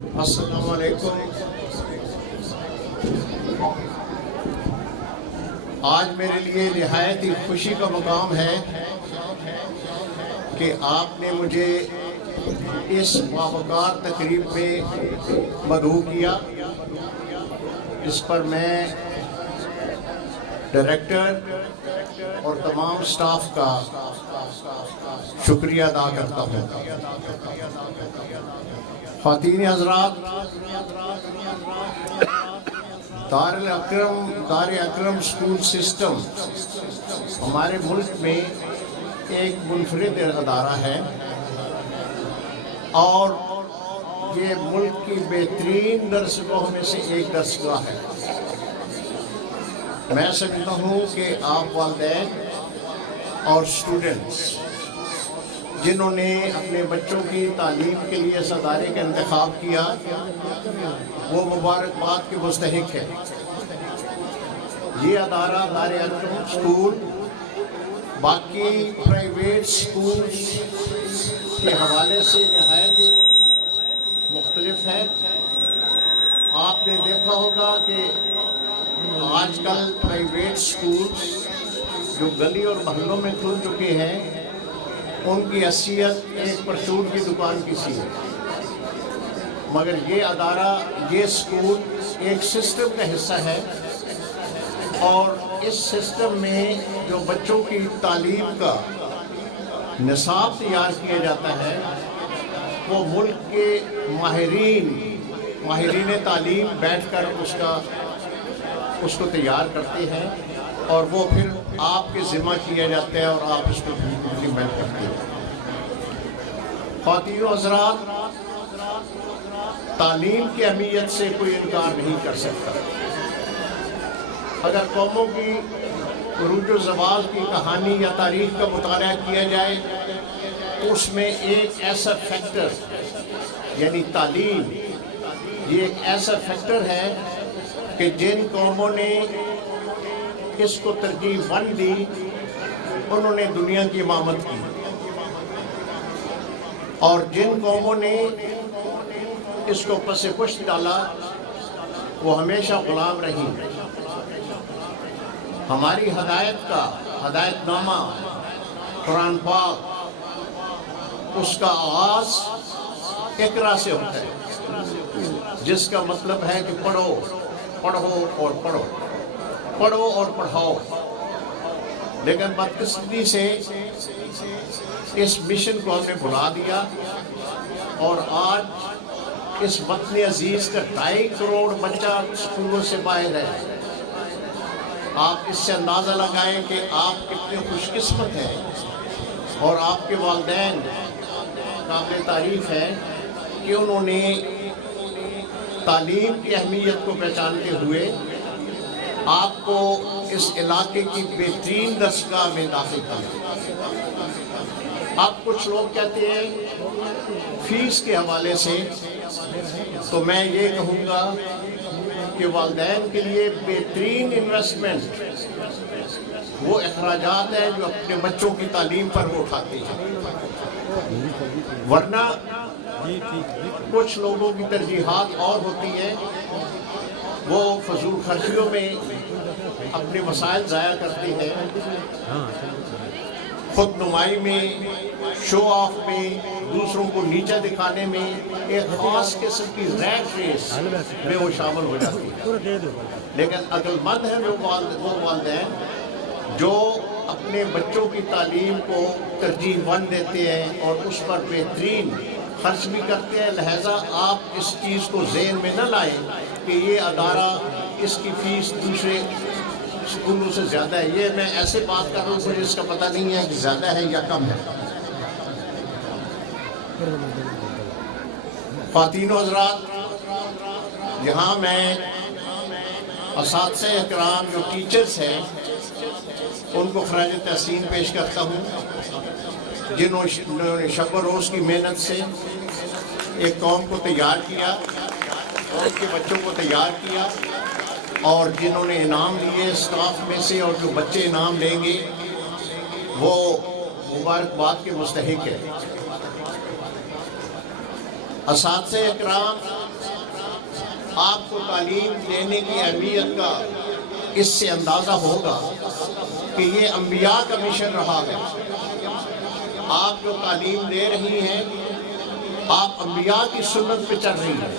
السلام علیکم۔ آج میرے لیے نہایت ہی خوشی کا مقام ہے کہ آپ نے مجھے اس باوقار تقریب میں مدعو کیا۔ اس پر میں ڈائریکٹر اور تمام سٹاف کا شکریہ ادا کرتا ہوں۔ خواتین حضرات، دار اکرم اسکول سسٹم ہمارے ملک میں ایک منفرد ادارہ ہے اور یہ ملک کی بہترین درسگاہوں میں سے ایک درسگاہ ہے۔ میں سمجھتا ہوں کہ آپ والدین اور اسٹوڈنٹس جنہوں نے اپنے بچوں کی تعلیم کے لیے اس ادارے کا انتخاب کیا وہ مبارکباد کے مستحق ہے۔ یہ ادارہ دار اکرم اسکول باقی پرائیویٹ اسکولز کے حوالے سے نہایت مختلف ہے۔ آپ نے دیکھا ہوگا کہ آج کل پرائیویٹ اسکولز جو گلی اور محلوں میں کھل چکے ہیں ان کی حیثیت ایک پرچون کی دکان کی سی ہے، مگر یہ ادارہ، یہ اسکول ایک سسٹم کا حصہ ہے اور اس سسٹم میں جو بچوں کی تعلیم کا نصاب تیار کیا جاتا ہے وہ ملک کے ماہرین تعلیم بیٹھ کر اس کو تیار کرتے ہیں اور وہ پھر آپ کے ذمہ کیا جاتا ہے اور آپ اس کو امپلیمنٹ کرتے ہیں۔ خواتین و حضرات، تعلیم کی اہمیت سے کوئی انکار نہیں کر سکتا۔ اگر قوموں کی عروج و زوال کی کہانی یا تاریخ کا مطالعہ کیا جائے تو اس میں ایک ایسا فیکٹر یعنی تعلیم، یہ ایک ایسا فیکٹر ہے کہ جن قوموں نے اس کو ترجیح دی انہوں نے دنیا کی امامت کی اور جن قوموں نے اس کو پس پشت ڈالا وہ ہمیشہ غلام رہی۔ ہماری ہدایت نامہ قرآن پاک، اس کا آغاز اقرا سے ہوتا ہے جس کا مطلب ہے کہ پڑھو اور پڑھاؤ۔ لیکن بدقسمتی سے اس مشن کو ہم نے بھلا دیا اور آج اس وطن عزیز کا 2.5 کروڑ بچہ اسکولوں سے باہر ہے۔ آپ اس سے اندازہ لگائیں کہ آپ کتنے خوش قسمت ہیں اور آپ کے والدین قابل تعریف ہے کہ انہوں نے تعلیم کی اہمیت کو پہچانتے ہوئے آپ کو اس علاقے کی بہترین درسگاہ میں داخل کیا۔ اب کچھ لوگ کہتے ہیں فیس کے حوالے سے، تو میں یہ کہوں گا کہ والدین کے لیے بہترین انویسٹمنٹ وہ اخراجات ہیں جو اپنے بچوں کی تعلیم پر وہ اٹھاتے ہیں، ورنہ کچھ لوگوں کی ترجیحات اور ہوتی ہیں، وہ فضول خرچیوں میں اپنے وسائل ضائع کرتے ہیں، خود نمائی میں، شو آف میں، دوسروں کو نیچا دکھانے میں، ایک خاص قسم کی ریٹ ریس میں وہ شامل ہو جاتی ہے۔ لیکن عقل مند ہیں وہ والدین جو اپنے بچوں کی تعلیم کو ترجیح دیتے ہیں اور اس پر بہترین خرچ بھی کرتے ہیں۔ لہٰذا آپ اس چیز کو ذہن میں نہ لائیں کہ یہ ادارہ اس کی فیس دوسرے اسکولوں سے زیادہ ہے۔ یہ میں ایسے بات کر رہا ہوں مجھے اس کا پتہ نہیں ہے کہ زیادہ ہے یا کم ہے۔ خواتین و حضرات، یہاں میں اساتذہ اکرام جو ٹیچرز ہیں ان کو خراج تحسین پیش کرتا ہوں جنہوں نے شب و روز کی محنت سے ایک قوم کو تیار کیا، ان کے بچوں کو تیار کیا اور جنہوں نے انعام لیے اسٹاف میں سے اور جو بچے انعام لیں گے وہ مبارکباد کے مستحق ہے۔ اساتذہ اکرام آپ کو تعلیم دینے کی اہمیت کا اس سے اندازہ ہوگا کہ یہ انبیاء کا مشن رہا ہے۔ آپ جو تعلیم دے رہی ہیں آپ انبیاء کی سنت پہ چل رہی ہیں۔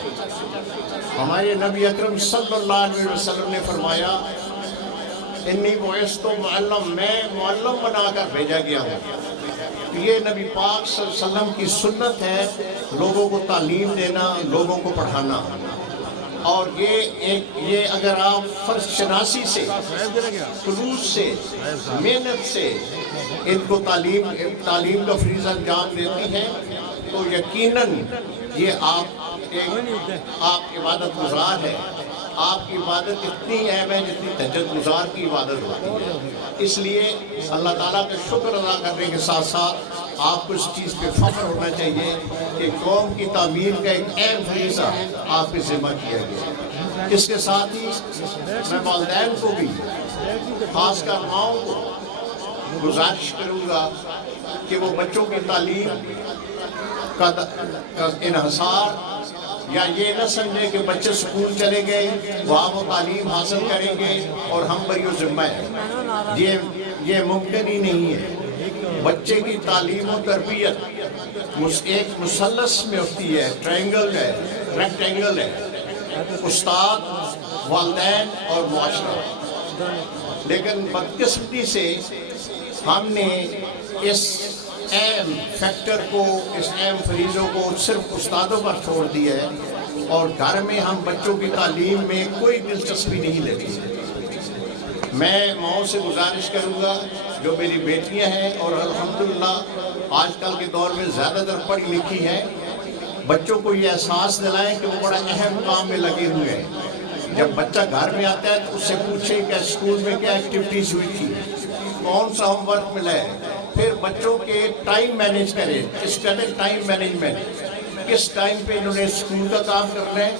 ہمارے نبی اکرم صلی اللہ علیہ وسلم نے فرمایا انی بعثت معلم، میں معلم بنا کر بھیجا گیا ہوں۔ یہ نبی پاک صلی اللہ علیہ وسلم کی سنت ہے، لوگوں کو تعلیم دینا، لوگوں کو پڑھانا۔ اور یہ اگر آپ فرض شناسی سے، خلوص سے، محنت سے ان کو تعلیم کا فریضہ انجام دیتی ہیں تو یقیناً یہ آپ عبادت گزار ہے۔ آپ کی عبادت اتنی اہم ہے جتنی تہجد گزار کی عبادت ہوتی ہے۔ اس لیے اللہ تعالیٰ کا شکر ادا کرنے کے ساتھ ساتھ آپ کو اس چیز پہ فخر ہونا چاہیے کہ قوم کی تعمیر کا ایک اہم فریضہ آپ پہ ذمہ کیا گیا۔ اس کے ساتھ ہی میں والدین کو بھی، خاص کر ماؤں کو گزارش کروں گا کہ وہ بچوں کی تعلیم کا انحصار یا یہ نہ سمجھے کہ بچے سکول چلے گئے وہاں وہ تعلیم حاصل کریں گے اور ہم پر یہ ذمہ ہے۔ یہ ممکن ہی نہیں ہے۔ بچے کی تعلیم و تربیت ایک مثلث میں ہوتی ہے، ٹرائنگل ہے، ریکٹینگل ہے، استاد، والدین اور معاشرہ۔ لیکن بدقسمتی سے ہم نے اس اہم فیکٹر کو، اس اہم فریضوں کو صرف استادوں پر چھوڑ دیا ہے اور گھر میں ہم بچوں کی تعلیم میں کوئی دلچسپی نہیں لیتے۔ میں ماؤں سے گزارش کروں گا جو میری بیٹیاں ہیں اور الحمدللہ آج کل کے دور میں زیادہ تر پڑھی لکھی ہیں، بچوں کو یہ احساس دلائیں کہ وہ بڑا اہم کام میں لگے ہوئے ہیں۔ جب بچہ گھر میں آتا ہے تو اس سے پوچھیں کہ اسکول میں کیا ایکٹیویٹیز ہوئی تھی، کون سا ہوم ورک ملا ہے، پھر بچوں کے ٹائم مینیج کریں، اسٹڈی ٹائم مینجمنٹ، کس ٹائم پہ انہوں نے اسکول کا کام کرنا ہے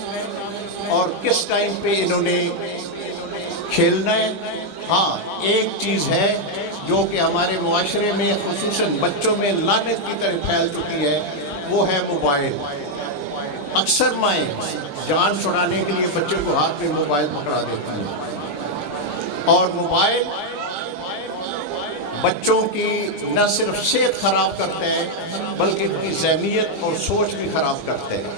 اور کس ٹائم پہ انہوں نے کھیلنا ہے۔ ہاں ایک چیز ہے جو کہ ہمارے معاشرے میں خصوصاً بچوں میں لعنت کی طرح پھیل چکی ہے، وہ ہے موبائل۔ اکثر مائیں جان چھڑانے کے لیے بچے کو ہاتھ میں موبائل پکڑا دیتی ہیں، اور موبائل بچوں کی نہ صرف صحت خراب کرتے ہیں بلکہ ان کی ذہنیت اور سوچ بھی خراب کرتے ہیں۔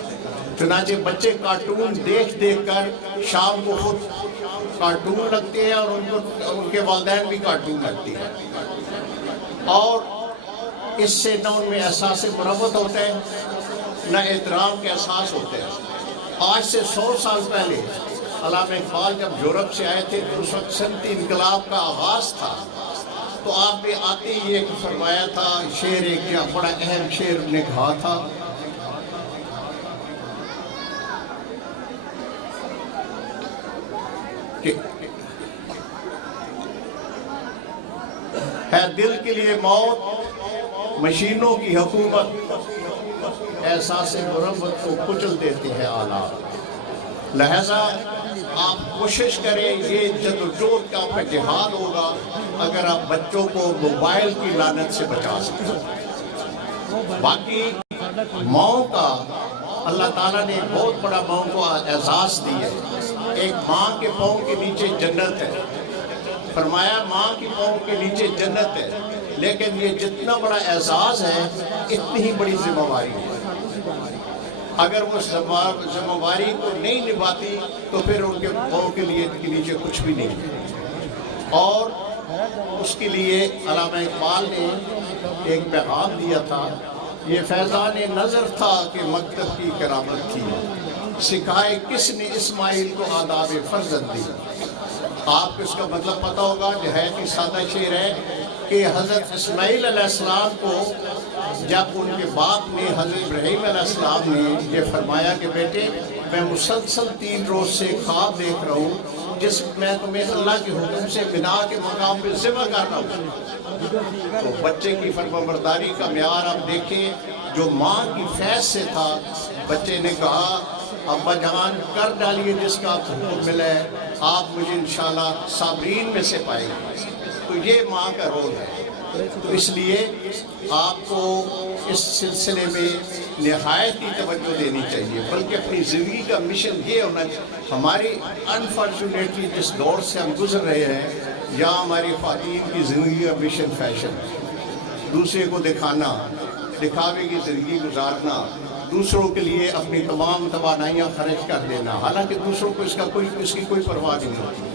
چنانچہ بچے کارٹون دیکھ کر شام کو خود کارٹون لگتے ہیں اور ان کے والدین بھی کارٹون لگتے ہیں، اور اس سے نہ ان میں احساس مروت ہوتا ہے نہ احترام کے احساس ہوتے ہیں۔ آج سے 100 سال پہلے علامہ اقبال جب یورپ سے آئے تھے تو اس وقت صنعتی انقلاب کا آغاز تھا، تو آپ نے آتے ہی ایک فرمایا تھا، شعر ایک کیا بڑا اہم شعر نے کہا تھا کہ ہے دل کے لیے موت، مشینوں کی حکومت، احساس مرمت کو کچل دیتے ہیں آلات۔ لہذا آپ کوشش کریں، یہ جدوجہد کا آپ کا جہاد ہوگا اگر آپ بچوں کو موبائل کی لعنت سے بچا سکیں۔ باقی ماؤں کا اللہ تعالیٰ نے بہت بڑا ماؤں کو اعزاز دی ہے۔ ایک ماں کے پاؤں کے نیچے جنت ہے، فرمایا ماں کی پاؤں کے نیچے جنت ہے، لیکن یہ جتنا بڑا اعزاز ہے اتنی ہی بڑی ذمہ داری ہے۔ اگر وہ ذمہ داری کو نہیں نبھاتی تو پھر ان کے پاؤں کے نیچے کچھ بھی نہیں ہے۔ اور اس کے لیے علامہ اقبال نے ایک پیغام دیا تھا، یہ فیضان نظر تھا کہ مکتب کی کرامت تھی، سکھائے کس نے اسماعیل کو آداب فرزند دی۔ آپ کو اس کا مطلب پتہ ہوگا، نہایت ہی سادہ شعر ہے کہ حضرت اسماعیل علیہ السلام کو جب ان کے باپ نے حضرت ابراہیم علیہ السلام نے یہ فرمایا کہ بیٹے میں مسلسل 3 روز سے خواب دیکھ رہا ہوں جس میں تمہیں اللہ کے حکم سے بنا کے مقام پہ ذبح کر رہا ہوں، تو بچے کی فرمانبرداری کا معیار آپ دیکھیں جو ماں کی فیض سے تھا۔ بچے نے کہا ابا جان کر ڈالیے جس کا آپ حکم ملا ہے، آپ مجھے انشاءاللہ صابرین میں سے پائیں گے۔ تو یہ ماں کا رول ہے، تو اس لیے آپ کو اس سلسلے میں نہایت ہی توجہ دینی چاہیے، بلکہ اپنی زندگی کا مشن یہ ہونا چاہیے. ہماری انفارچونیٹلی جس دور سے ہم گزر رہے ہیں، یا ہماری خواتین کی زندگی کا مشن فیشن، دوسرے کو دکھانا، دکھاوے کی زندگی گزارنا، دوسروں کے لیے اپنی تمام توانائیاں خرچ کر دینا، حالانکہ دوسروں کو اس کی کوئی پرواہ نہیں ہوتی.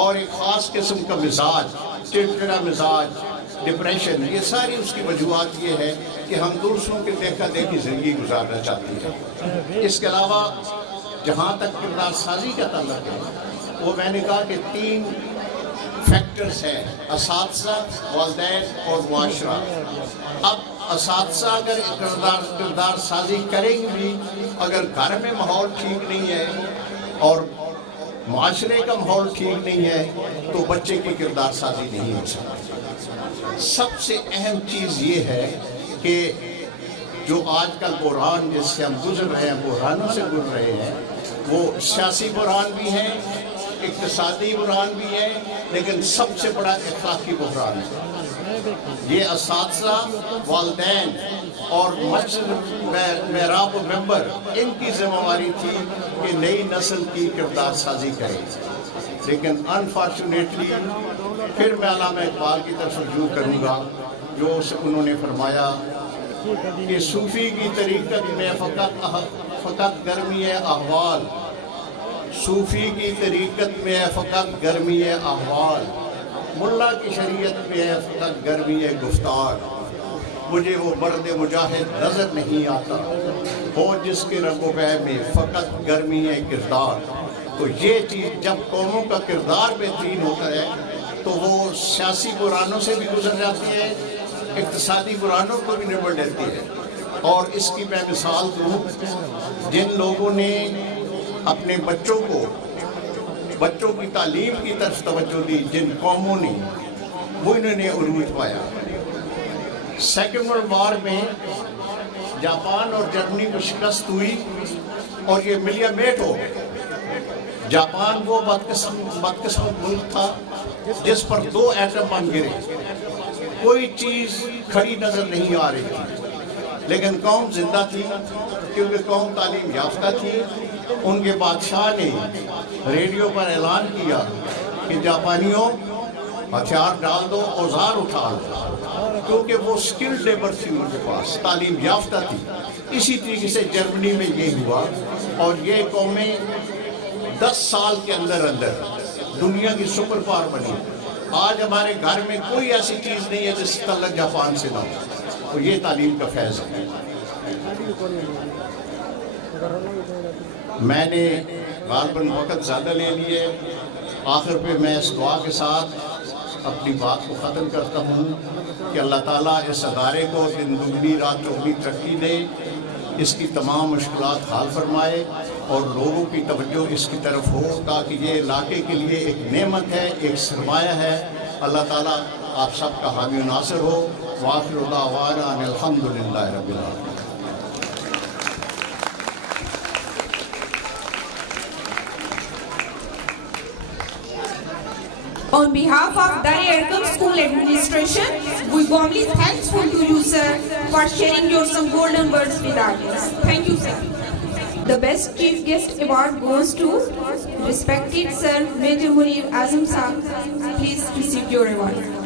اور ایک خاص قسم کا مزاج، چڑچڑا مزاج، ڈپریشن، یہ ساری اس کی وجوہات یہ ہے کہ ہم دوسروں کے دیکھا دیکھی زندگی گزارنا چاہتے ہیں. اس کے علاوہ جہاں تک کردار سازی کا تعلق ہے، وہ میں نے کہا کہ 3 فیکٹرز ہیں: اساتذہ، والدین اور معاشرہ. اب اساتذہ اگر کردار سازی کریں بھی، اگر گھر میں ماحول ٹھیک نہیں ہے اور معاشرے کا ماحول ٹھیک نہیں ہے تو بچے کی کردار سازی نہیں ہو سکتی. سب سے اہم چیز یہ ہے کہ جو آج کل بحران جس سے ہم گزر رہے ہیں، بحرانوں سے گزر رہے ہیں، وہ سیاسی بحران بھی ہیں، اقتصادی بحران بھی ہے، لیکن سب سے بڑا اخلاقی بحران ہے. یہ اساتذہ، والدین اور مسجد محراب و ممبر، ان کی ذمہ داری تھی کہ نئی نسل کی کردار سازی کرے. لیکن انفارچونیٹلی پھر میں علامہ اقبال کی طرف رجوع کروں گا، جو انہوں نے فرمایا کہ صوفی کی طریقت میں فقط گرمی احوال، صوفی کی طریقت میں ہے فقط گرمی احوال، ملا کی شریعت میں ہے فقط گرمی گفتار. مجھے وہ مرد مجاہد نظر نہیں آتا، ہو جس کے رنگ و بہ میں فقط گرمی کردار. تو یہ چیز جب قوموں کا کردار بہترین ہوتا ہے تو وہ سیاسی بحرانوں سے بھی گزر جاتی ہے، اقتصادی بحرانوں کو بھی نمٹ لیتی ہے. اور اس کی میں مثال دوں، جن لوگوں نے اپنے بچوں کی تعلیم کی طرف توجہ دی، جن قوموں نے، وہ انہوں نے عروج پایا. سیکنڈ ورلڈ وار میں جاپان اور جرمنی کو شکست ہوئی اور یہ ملیا میٹ ہو گئے. جاپان وہ بدقسمت ملک تھا جس پر 2 ایٹم بم گرے، کوئی چیز کھڑی نظر نہیں آ رہی تھی، لیکن قوم زندہ تھی کیونکہ قوم تعلیم یافتہ تھی. ان کے بادشاہ نے ریڈیو پر اعلان کیا کہ جاپانیوں ہتھیار ڈال دو، اوزار اٹھا دو، کیونکہ وہ سکل لیبر تھی، ان کے پاس تعلیم یافتہ تھی. اسی طریقے سے جرمنی میں یہ ہوا، اور یہ قومیں 10 سال کے اندر دنیا کی سپر پاور بنی. آج ہمارے گھر میں کوئی ایسی چیز نہیں ہے جس تعلق جاپان سے نہ ہو، تو یہ تعلیم کا فیض ہے. میں نے غالباً وقت زیادہ لے لیے. آخر پہ میں اس دعا کے ساتھ اپنی بات کو ختم کرتا ہوں کہ اللہ تعالیٰ اس ادارے کو دن دگنی رات چوگنی ترقی دے، اس کی تمام مشکلات حل فرمائے اور لوگوں کی توجہ اس کی طرف ہو، تاکہ یہ علاقے کے لیے ایک نعمت ہے، ایک سرمایہ ہے. اللہ تعالیٰ آپ سب کا حامی و ناصر ہو. وآخر دعوانا ان الحمدللہ رب العالمین. On behalf of Darul Arqam School Administration, we warmly thankful to you, sir, for sharing your some golden words with us. Thank you, sir. The Best Chief Guest Award goes to respected Sir Major Munir Azam Sahab. Please receive your award.